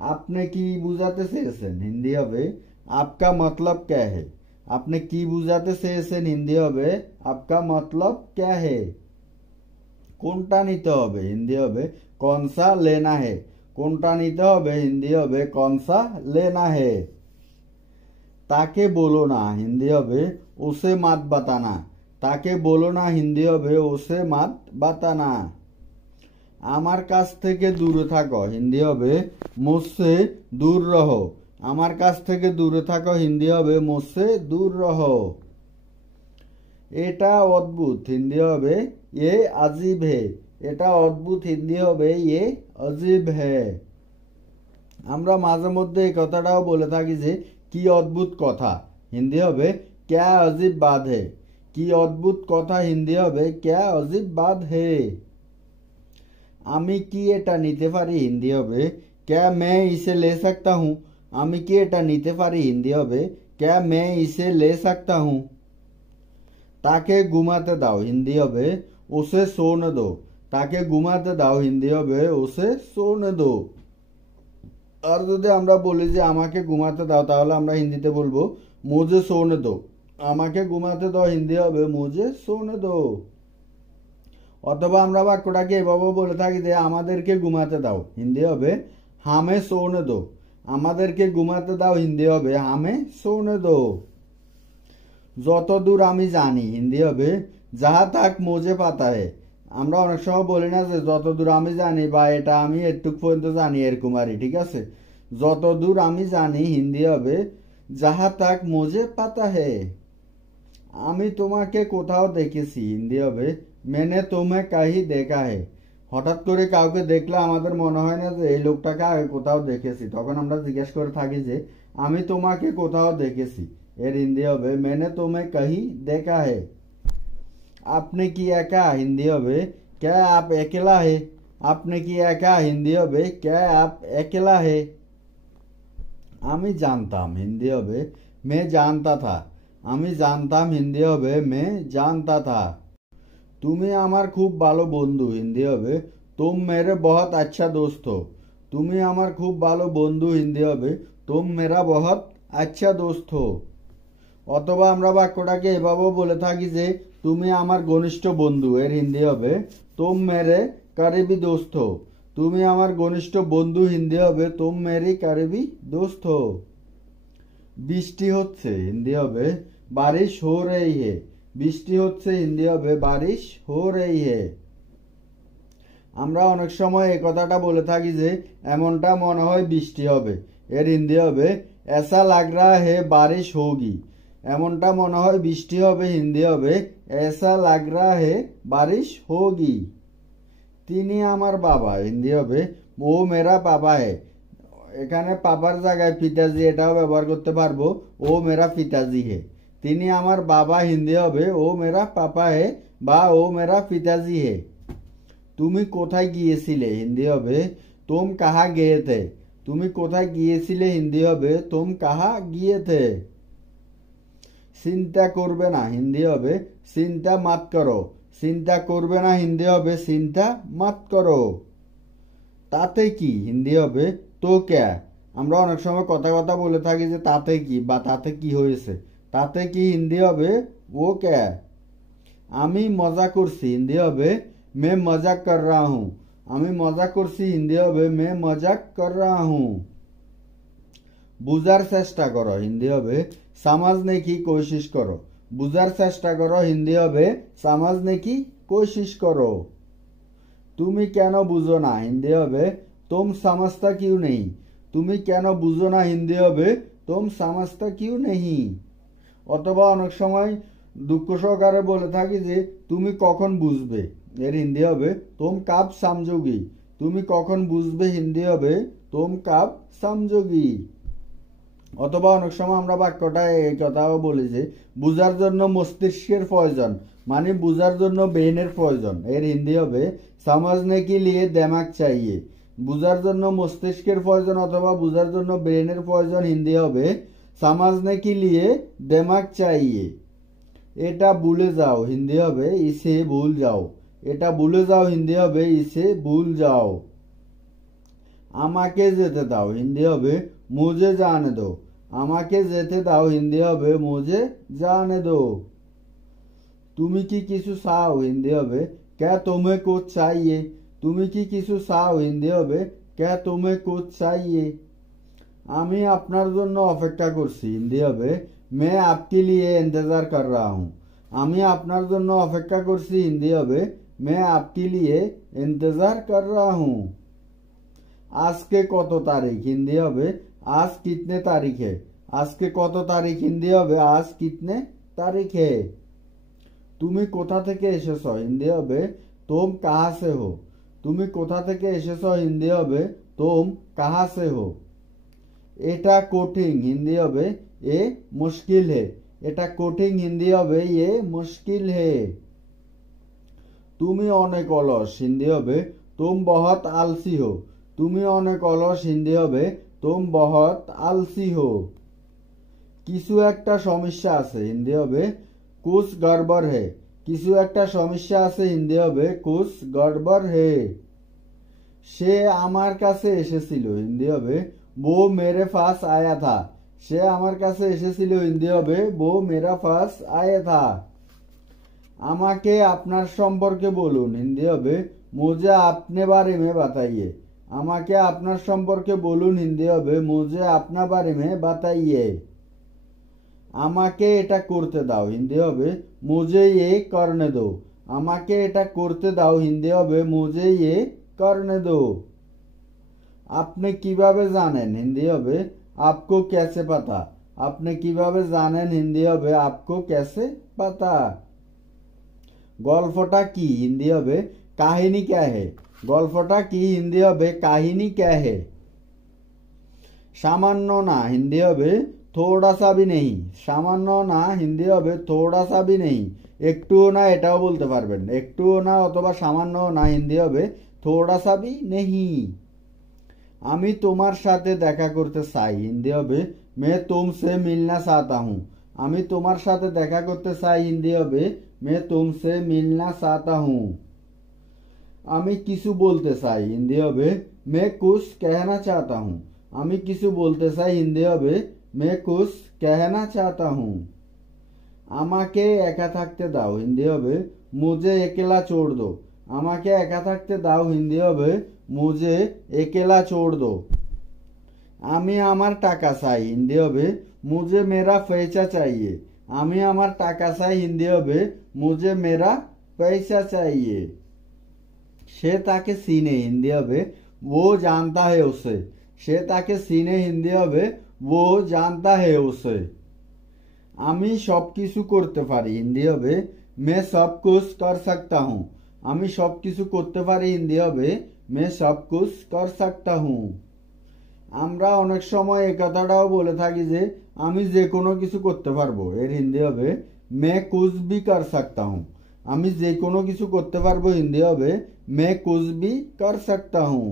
আপনি কি বুঝাতে চেয়েছেন হিন্দি হবে आपका मतलब क्या है। আপনি কি বুঝাতে চেয়েছেন হিন্দি হবে आपका मतलब क्या है। কোনটা নিতে হবে হিন্দি হবে कौन सा लेना है। কোনটা নিতে হবে হিন্দি হবে कौन सा लेना है। তাকে বলো না হিন্দি হবে उसे मत बताना। তাকে বলো না হিন্দি হবে उसे मत बताना। আমার কাছ থেকে দূরে থাকো হিন্দি হবে मुझसे दूर रहो। আমার কাছ থেকে দূরে থাকো হিন্দি হবে मुझसे दूर रहो। এটা অদ্ভুত হিন্দি হবে ये अजीब है। এটা অদ্ভুত হিন্দি হবে ये अजीब है। আমরা মাঝে মধ্যে এই কথাটাও বলে থাকি যে কি অদ্ভুত কথা হিন্দি হবে क्या अजीब बात है। কি অদ্ভুত কথা হিন্দি হবে क्या अजीब बात है। আমি কি এটা নিতে পারি হিন্দি হবে क्या मैं इसे ले सकता हूँ। আমি কি এটা নিতে পারি হিন্দি হবে क्या मैं इसे ले सकता हूँ। তাকে ঘুমাতে দাও হিন্দি হবে उसे सोने दो। তাকে ঘুমাতে দাও হিন্দি হবে उसे सोने दो। আর যদি আমরা বলি যে আমাকে ঘুমাতে দাও তাহলে আমরা হিন্দিতে বলবো मुझे सोने दो। আমাকে ঘুমাতে দাও হিন্দি হবে मुझे सोने दो। অথবা আমরা বাক্যটাকে এভাবে বলে থাকি যে আমাদেরকে ঘুমাতে দাও হিন্দি হবে हमें सोने दो। আমাদেরকে ঘুমাতে দাও হিন্দি হবে हमें सोने दो। যতদূর আমি জানি হিন্দি হবে जहाँ तक मुझे पता है। আমরা অনেক সময় বলি না যে যতদূর আমি জানি বা এটা আমি এটুক পর্যন্ত জানি এরকম আর ঠিক আছে। যতদূর আমি জানি হিন্দি হবে जहाँ तक मुझे पता है। আমি তোমাকে কোথাও দেখেছি হিন্দি হবে मैंने तुम्हें कहीं देखा है। হঠাৎ করে কাউকে দেখলে আমাদের মনে হয় না যে এই লোকটাকে আগে কোথাও দেখেছি, তখন আমরা জিজ্ঞেস করে থাকি যে আমি তোমাকে কোথাও দেখেছি। এর হিন্দি হবে मैंने तुम्हें कहीं देखा है। আপনি কি একা হিন্দি হবে क्या आप अकेला है। আপনি কি একা হিন্দি হবে क्या आप अकेला है। আমি জানতাম হিন্দি হবে मैं जानता था। আমি জানতাম হিন্দি হবে मैं जानता था। তুমি আমার খুব ভালো বন্ধু হিন্দি হবে तुम मेरे बहुत अच्छा दोस्त हो। তুমি আমার খুব ভালো বন্ধু হিন্দি হবে तुम मेरा बहुत अच्छा दोस्त हो। অথবা আমরা বাক্যটাকে এভাবেও বলে থাকি যে তুমি আমার ঘনিষ্ঠ বন্ধু। এর হিন্দি হবে तुम मेरे करीबी दोस्त हो। তুমি আমার ঘনিষ্ঠ বন্ধু হিন্দি হবে तुम मेरी करीबी दोस्त हो। বৃষ্টি হচ্ছে হিন্দি হবে बारिश हो रही है। বৃষ্টি হচ্ছে হিন্দি হবে बारिश हो रही है। আমরা অনেক সময় এই কথাটা বলে থাকি যে এমনটা মনে হয় বৃষ্টি হবে। এর হিন্দি হবে ऐसा लग रहा है बारिश होगी। এমনটা মনে হয় বৃষ্টি হবে হিন্দি হবে ऐसा लग रहा है बारिश होगी। তিনি আমার বাবা হিন্দি হবে ও মেরা পাপা है। এখানে পাপার জায়গায় পিতাজি এটাও ব্যবহার করতে পারবো ও মেরা পিতাজি হে। তিনি আমার বাবা হিন্দি হবে ও মেরা পাপা হে বা ও মেরা পিতাজি হে। তুমি কোথায় গিয়েছিলে হিন্দি হবে তুম কাহা গিয়ে থে। তুমি কোথায় গিয়েছিলে হিন্দি হবে তুম কাহা গিয়ে থে। চিন্তা করবে না হিন্দি হবে চিন্তা মাত করো। চিন্তা করবে না হিন্দি হবে চিন্তা মাত করো। তাতে কি হিন্দি হবে তো ক্যা। আমরা অনেক সময় কথা কথা বলে থাকি যে তাতে কি বা তাতে কি হয়েছে। তাতে কি হিন্দি হবে ও ক্যা। আমি মজা করছি হিন্দি হবে मैं मजाक कर रहा हूँ। আমি মজা করছি হিন্দি হবে मैं मजाक कर रहा हूँ। বুঝার চেষ্টা করো হিন্দি হবে समझने की कोशिश करो। বুঝার চেষ্টা করো হিন্দি হবে समझने की कोशिश करो। তুমি কেন বুঝো না হিন্দি হবে तुम समझता क्यों नहीं। তুমি কেন বুঝো না হিন্দি হবে तुम समझता क्यों नहीं। অথবা অনেক সময় দুঃখ সহকারে বলে থাকি যে তুমি কখন বুঝবে। এর হিন্দি হবে तुम कब समझोगी। তুমি কখন বুঝবে হিন্দি হবে तुम कब समझोगी। অথবা অনেক সময় আমরা বাক্যটা এই কথাও বলি যে বুঝার জন্য মস্তিষ্কের প্রয়োজন মানে বুঝার জন্য ব্রেনের প্রয়োজন। এর হিন্দি হবে समझने के लिए दिमाग चाहिए। বুঝার জন্য মস্তিষ্কের প্রয়োজন অথবা বুঝার জন্য ব্রেনের প্রয়োজন হিন্দি হবে समझने के लिए दिमाग चाहिए। এটা ভুলে যাও হিন্দি হবে इसे भूल जाओ। এটা ভুলে যাও হিন্দি হবে इसे भूल जाओ। আমাকে যেতে দাও হিন্দি হবে মুঝে जाने दो। আমাকে যেতে দাও হিন্দি হবে মুঝে जाने दो। তুমি কি কিছু চাও হিন্দি হবে क्या तुम्हें कुछ चाहिए। তুমি কি কিছু চাও হিন্দি হবে क्या तुम्हें कुछ चाहिए। আমি আপনার জন্য অপেক্ষা করছি হিন্দি হবে मैं आपके लिए इंतजार कर रहा हूँ। আমি আপনার জন্য অপেক্ষা করছি হিন্দি হবে मैं आपके लिए इंतजार कर रहा हूँ। আজকে কত তারিখ হিন্দি হবে आज कितने तारीख है। আজকে কত তারিখ হিন্দি হবে आज कितने तारीख है। তুমি কোথা থেকে এসেছো হিন্দি হবে तुम कहाँ से हो। তুমি কোথা থেকে এসেছো হিন্দি হবে तुम कहाँ से हो। এটা কঠিন হিন্দি হবে এ মুশকিল হে। এটা কঠিন হিন্দি হবে এ মুশকিল হে। তুমি অনেক অলস হিন্দি হবে तुम बहुत आलसी हो। তুমি অনেক অলস হিন্দি হবে तुम बहुत आलसी हो। কিছু একটা সমস্যা আছে হিন্দি হবে कुछ गड़बड़ है। কিছু একটা সমস্যা আছে হিন্দি হবে कुछ गड़बड़ है। সে আমার কাছে এসেছিল হিন্দি হবে वो मेरे पास आया था। সে আমার কাছে এসেছিল হিন্দি হবে वो मेरा पास आया था। আমাকে আপনার সম্পর্কে বলুন হিন্দি হবে मुझे अपने बारे में बताइए। আমাকে আপনার সম্পর্কে বলুন হিন্দি হবে मुझे अपना बारे में बताइए। আমাকে এটা করতে দাও হিন্দি হবে मुझे ये करने दो। আমাকে এটা করতে দাও হিন্দি হবে मुझे ये करने दो। আপনি কিভাবে জানেন হিন্দি হবে आपको कैसे पता। আপনি কিভাবে জানেন হিন্দি হবে आपको कैसे पता। গল্পটা কি হিন্দি হবে কাহিনী क्या है। গল্পটা কি হিন্দি হবে কাহিনী क्या है। সামান্য না হিন্দি হবে थोड़ा सा भी नहीं। সামান্য না হিন্দি হবে थोड़ा सा भी नहीं। একটুও না এটাও বলতে পারবেন একটুও না অথবা সামান্য না হিন্দি হবে थोड़ा सा भी नहीं। আমি তোমার সাথে দেখা করতে চাই হিন্দি হবে मैं तुमसे मिलना चाहता हूँ। আমি তোমার সাথে দেখা করতে চাই হিন্দি হবে मैं तुमसे मिलना चाहता हूँ। আমি কিছু বলতে চাই হিন্দি হবে मैं कुछ कहना चाहता हूँ। আমি কিছু বলতে চাই হিন্দি হবে मैं कुछ कहना चाहता हूँ। আমাকে একা থাকতে দাও হিন্দি হবে मुझे अकेला छोड़ दो। আমাকে একা থাকতে দাও হিন্দি হবে मुझे अकेला छोड़ दो। আমি আমার টাকা চাই হিন্দি হবে मुझे मेरा पैसा चाहिए। আমি আমার টাকা চাই হিন্দি হবে मुझे मेरा पैसा चाहिए। সে তাকে চিনে হিন্দি হবে वो जानता है उसे। সে তাকে চিনে হিন্দি হবে वो जानता है उसे। আমি সবকিছু করতে পারি হিন্দি হবে मैं सब कुछ कर सकता हूँ। আমি সবকিছু করতে পারি হিন্দি হবে मैं सब कुछ कर सकता हूँ। আমরা অনেক সময় এই কথাটাও বলে থাকি যে আমি যে কোনো কিছু করতে পারবো এর হিন্দি হবে मैं कुछ भी कर सकता हूँ। আমি যে কোনো কিছু করতে পারবো হিন্দি হবে मैं कुछ भी कर सकता हूँ।